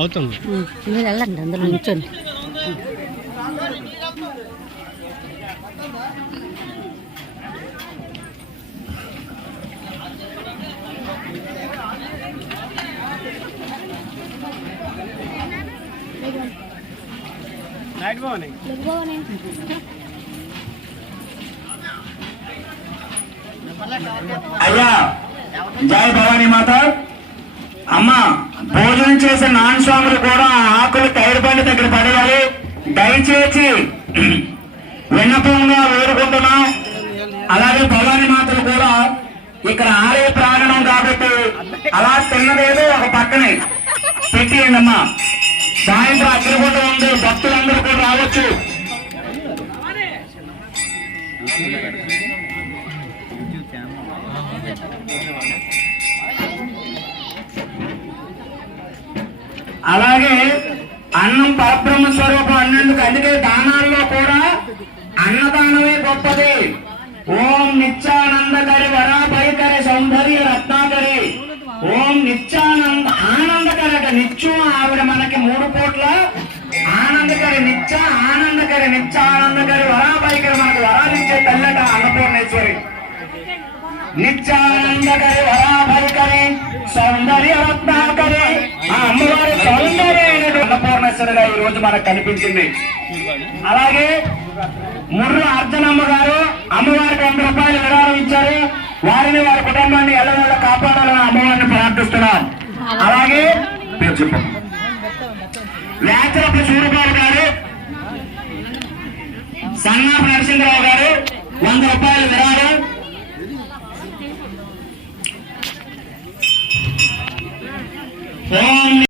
అవుతుంది. మీరు వెళ్ళండి, అందులో నిల్చోండి. అయ్యా జై భవానీ మాత. అమ్మ భోజనం చేసే నాన్ స్వాములు కూడా ఆకులు టైర్ బండి దగ్గర పడేయాలి. దయచేసి విన్నపంగా వేడుకుంటున్నాం. అలాగే భవానీ మాతలు కూడా ఇక్కడ ఆలయ ప్రాంగణం కాబట్టి అలా తిన్నదేదో ఒక పక్కనే పెట్టేయండి అమ్మా. సాయంత్రం అగ్నిగుండ ఉంది, భక్తులందరూ కూడా రావచ్చు. అలాగే అన్నం పరబ్రహ్మ స్వరూపం అన్నందుకు, అందుకే దానాల్లో కూడా అన్నదానమే గొప్పది. ఓం నిత్యానందకరి వరాభయకరి సౌందర్య రత్నాకరి ఓం నిత్యానంద ఆనందకరి. నిత్యం ఆవిడ మనకి 3 కోట్ల ఆనందకరి, నిత్య ఆనందకరి, నిత్య ఆనందకరి వరాభయకరి, మనకు వరాలిచ్చే తల్లట అన్నపూర్ణేశ్వరి. నిత్యానందకరి వరాభయకరి సౌందర్య రత్నాకరి, ఆ అమ్మవారి సౌందర్య అన్నపూర్ణేశ్వరిగా ఈ రోజు మనకు కనిపించింది. అలాగే ముర్రు అర్జనమ్మ గారు అమ్మవారికి 100 రూపాయలు విరాళం ఇచ్చారు. వారిని వారి కుటుంబాన్ని ఎల్లవెల్ల కాపాడాలని అమ్మవారిని ప్రార్థిస్తున్నాం. అలాగే వేచరపు సూర్యబాబు గారు, సన్నాపు నరసింహరావు గారు 100 రూపాయలు విరాళం. ఓం